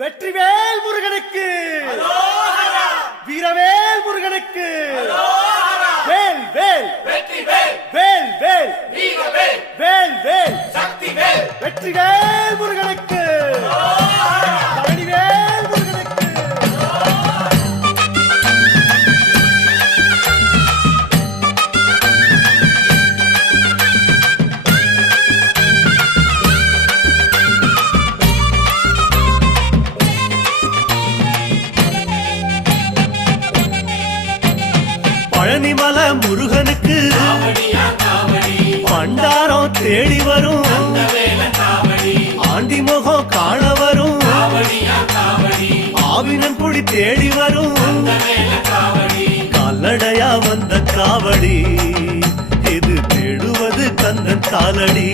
வெற்றிவேல் முருகனுக்கு, வீரவேல் முருகனுக்கு, வேல் வேல் வேல் வேல் வேல் வேல் வெற்றிவேல் முருகனுக்கு, பழனிவேல் முருகனுக்கு. பழனிமல முருகனுக்கு பண்டாரம் தேடி வரும், ஆண்டி முகம் காண வரும், ஆவினன் குடி தேடி வரும், கால்நடையா வந்த காவடி இது தேடுவது கந்தன் காலடி.